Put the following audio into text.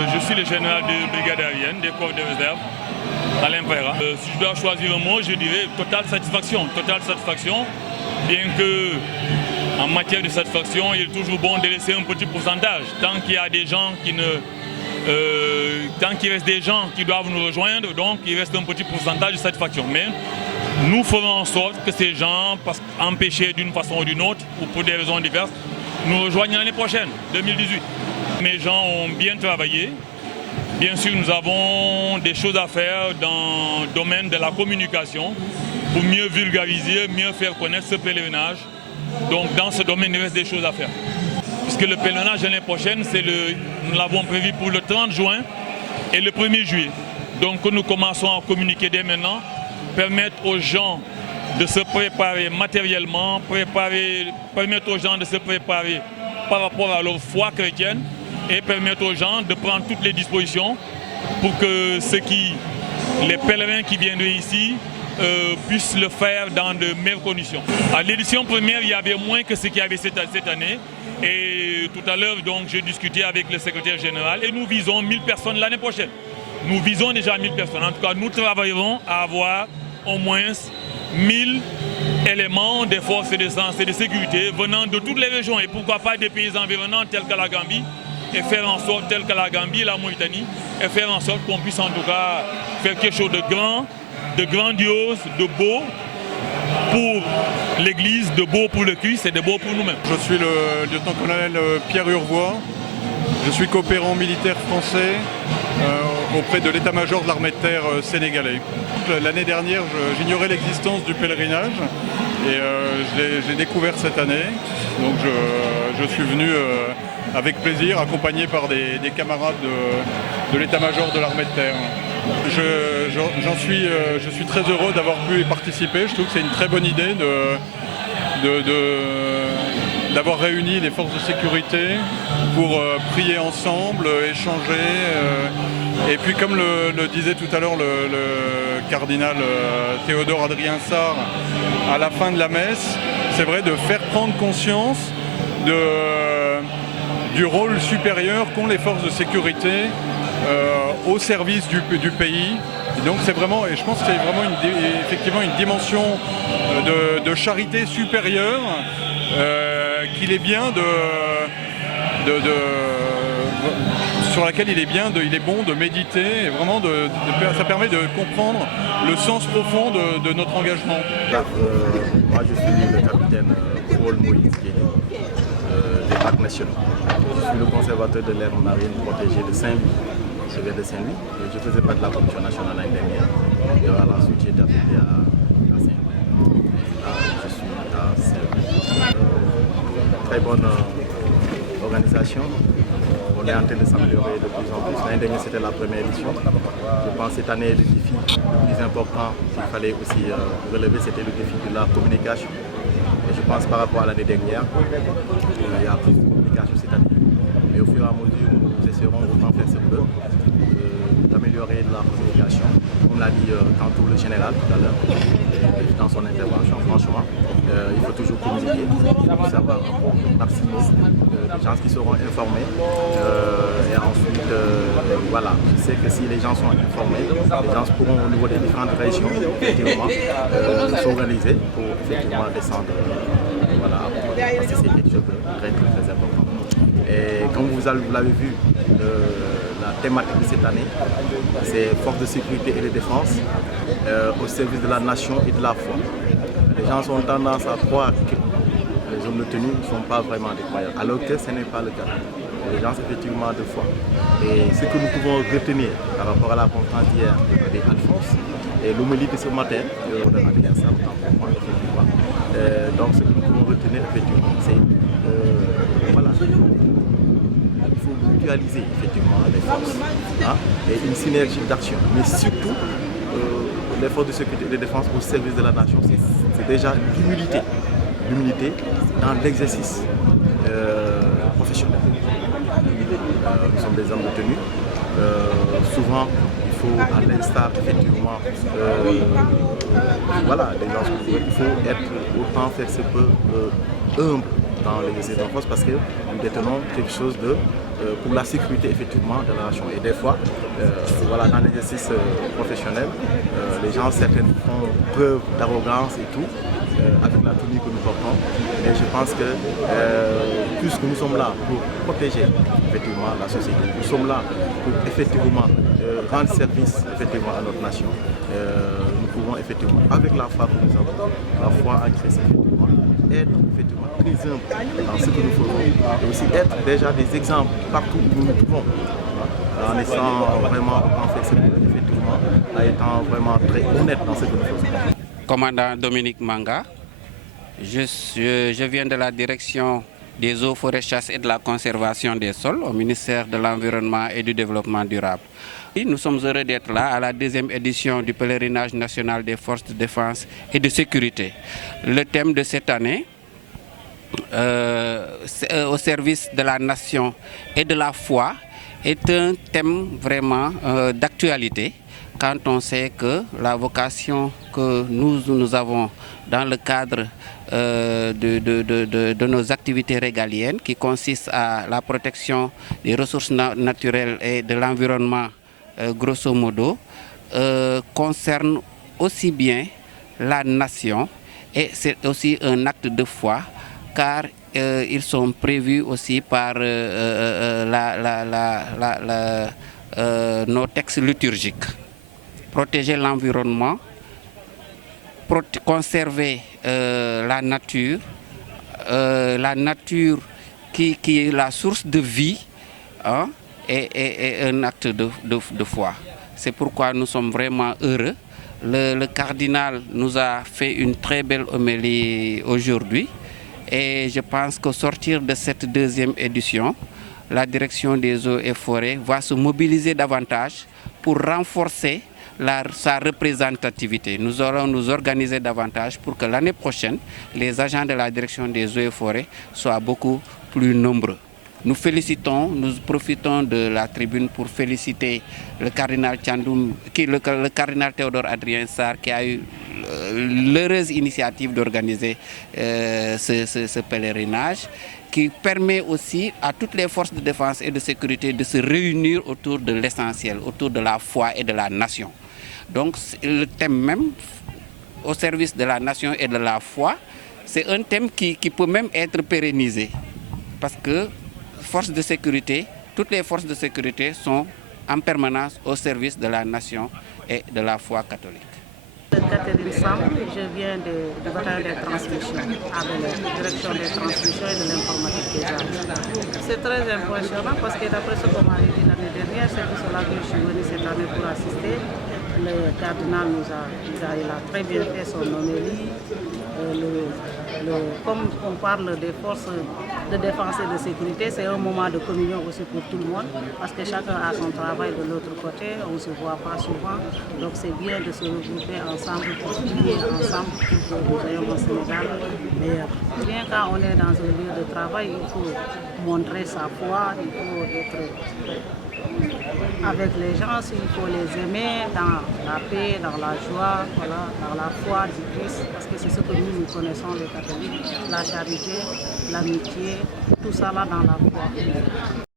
Je suis le général de brigade aérienne des corps de réserve, Alain Pereira. Si je dois choisir un mot, je dirais totale satisfaction. Totale satisfaction, bien que en matière de satisfaction, il est toujours bon de laisser un petit pourcentage. Tant qu'il y a des gens qui ne... tant qu'il reste des gens qui doivent nous rejoindre, donc il reste un petit pourcentage de satisfaction. Mais nous ferons en sorte que ces gens, empêchés d'une façon ou d'une autre, ou pour des raisons diverses, nous rejoignent l'année prochaine, 2018. Mes gens ont bien travaillé. Bien sûr, nous avons des choses à faire dans le domaine de la communication pour mieux vulgariser, mieux faire connaître ce pèlerinage. Donc dans ce domaine, il reste des choses à faire. Puisque le pèlerinage l'année prochaine, nous l'avons prévu pour le 30 juin et le 1er juillet. Donc nous commençons à communiquer dès maintenant, permettre aux gens de se préparer matériellement, permettre aux gens de se préparer par rapport à leur foi chrétienne et permettre aux gens de prendre toutes les dispositions pour que les pèlerins qui viendraient ici puissent le faire dans de meilleures conditions. À l'édition première, il y avait moins que ce qu'il y avait cette année. Et tout à l'heure, donc, j'ai discuté avec le secrétaire général et nous visons 1000 personnes l'année prochaine. Nous visons déjà 1000 personnes. En tout cas, nous travaillerons à avoir au moins 1000 éléments des forces de défense et de sécurité venant de toutes les régions et pourquoi pas des pays environnants tels que la Gambie et faire en sorte, tels que la Gambie et la Mauritanie, et faire en sorte qu'on puisse en tout cas faire quelque chose de grand, de grandiose, de beau pour l'Église, de beau pour le Christ et de beau pour nous-mêmes. Je suis le lieutenant-colonel Pierre Urvois. Je suis coopérant militaire français auprès de l'état-major de l'armée de terre sénégalais. L'année dernière, j'ignorais l'existence du pèlerinage et je l'ai découvert cette année. Donc je suis venu avec plaisir, accompagné par des camarades de l'état-major de l'armée de terre. Je suis très heureux d'avoir pu y participer. Je trouve que c'est une très bonne idée d'avoir réuni les forces de sécurité pour prier ensemble, échanger. Et puis comme le disait tout à l'heure le cardinal Théodore Adrien Sarr à la fin de la messe, c'est vrai de faire prendre conscience du rôle supérieur qu'ont les forces de sécurité au service du pays. Et donc c'est vraiment, et je pense que c'est vraiment effectivement une dimension de charité supérieure qu'il est bien sur laquelle il est bon de méditer et vraiment ça permet de comprendre le sens profond de notre engagement. Moi je suis le capitaine Paul Moïse des parcs nationaux. Je suis le conservateur de l'aire marine protégée de Saint-Louis. Je viens de Saint-Louis et je faisais pas de la commission nationale l'année dernière. Et voilà, ensuite j'ai été affecté à Saint-Louis. Là, je suis à Saint-Louis. Très bonne organisation. On est en train de s'améliorer de plus en plus. L'année dernière c'était la première édition. Je pense que cette année le défi le plus important qu'il fallait aussi relever, c'était le défi de la communication. Et je pense par rapport à l'année dernière, il y a plus de communication cette année. Mais au fur et à mesure, nous essaierons autant faire ce peu d'améliorer la communication. Comme l'a dit tantôt le général tout à l'heure dans son intervention, franchement, il faut toujours communiquer, il faut savoir maximiser les gens qui seront informés. Et ensuite, voilà, je sais que si les gens sont informés, les gens pourront au niveau des différentes régions, effectivement, s'organiser pour effectivement descendre. Voilà, parce que c'est quelque chose de très très important. Et comme vous l'avez vu, la thématique de cette année, c'est force de sécurité et de défense au service de la nation et de la foi. Les gens ont tendance à croire que les hommes de tenue ne sont pas vraiment des croyants, alors que ce n'est pas le cas. Les gens effectivement de foi. Et ce que nous pouvons retenir par rapport à la conférence d'hier avec Alphonse et l'homélie de ce matin, effectivement. Donc ce que nous pouvons retenir effectivement, c'est voilà. Il faut mutualiser effectivement les forces et une synergie d'action. Mais surtout, les forces de sécurité et de défense au service de la nation, c'est déjà l'humilité. L'humilité dans l'exercice professionnel. Nous sommes des hommes de tenue. Souvent, il faut, à l'instar, effectivement, voilà, les gens, il faut être autant faire ce peu humble dans l'exercice de la force parce que nous détenons quelque chose pour la sécurité effectivement de la nation. Et des fois, voilà, dans l'exercice professionnel, les gens certains font preuve d'arrogance et tout, avec la tenue que nous portons. Mais je pense que puisque nous sommes là pour protéger effectivement la société, nous sommes là pour effectivement rendre service effectivement à notre nation, nous pouvons effectivement, avec la foi que nous avons, la foi en Christ effectivement, être effectivement très humble dans ce que nous faisons et aussi être déjà des exemples partout où nous nous trouvons, en étant vraiment flexible, effectivement, en étant vraiment très honnête dans ce que nous faisons. Commandant Dominique Manga, je viens de la direction des eaux, forêts, chasses et de la conservation des sols au ministère de l'Environnement et du Développement durable. Et nous sommes heureux d'être là à la deuxième édition du pèlerinage national des forces de défense et de sécurité. Le thème de cette année, au service de la nation et de la foi, est un thème vraiment d'actualité quand on sait que la vocation que nous avons dans le cadre de nos activités régaliennes qui consiste à la protection des ressources naturelles et de l'environnement grosso modo concerne aussi bien la nation et c'est aussi un acte de foi car ils sont prévus aussi par nos textes liturgiques. Protéger l'environnement, conserver la nature qui est la source de vie, hein, est un acte de foi. C'est pourquoi nous sommes vraiment heureux. Le cardinal nous a fait une très belle homélie aujourd'hui et je pense qu'au sortir de cette deuxième édition, la direction des eaux et forêts va se mobiliser davantage pour renforcer sa représentativité. Nous allons nous organiser davantage pour que l'année prochaine, les agents de la direction des eaux et forêts soient beaucoup plus nombreux. Nous félicitons, nous profitons de la tribune pour féliciter le cardinal Thiandoum, le cardinal Théodore Adrien Sarr qui a eu l'heureuse initiative d'organiser ce pèlerinage qui permet aussi à toutes les forces de défense et de sécurité de se réunir autour de l'essentiel, autour de la foi et de la nation. Donc le thème même, au service de la nation et de la foi, c'est un thème qui peut même être pérennisé. Parce que forces de sécurité, toutes les forces de sécurité sont en permanence au service de la nation et de la foi catholique. Catherine Sam, je viens du bataillon des transmissions, à la direction des transmissions et de l'informatique des armes. C'est très impressionnant parce que d'après ce qu'on m'avait dit l'année dernière, c'est pour cela que je suis venue cette année pour assister. Le cardinal il a très bien fait son homélie. Comme on parle des forces de défense et de sécurité, c'est un moment de communion aussi pour tout le monde parce que chacun a son travail de l'autre côté, on ne se voit pas souvent. Donc c'est bien de se regrouper ensemble pour prier ensemble pour que nous ayons un Sénégal meilleur. Bien quand on est dans un lieu de travail, il faut montrer sa foi, il faut être avec les gens, il faut les aimer dans la paix, dans la joie, voilà, dans la foi du Christ, parce que c'est ce que nous connaissons les catholiques, la charité, l'amitié, tout ça là dans la foi.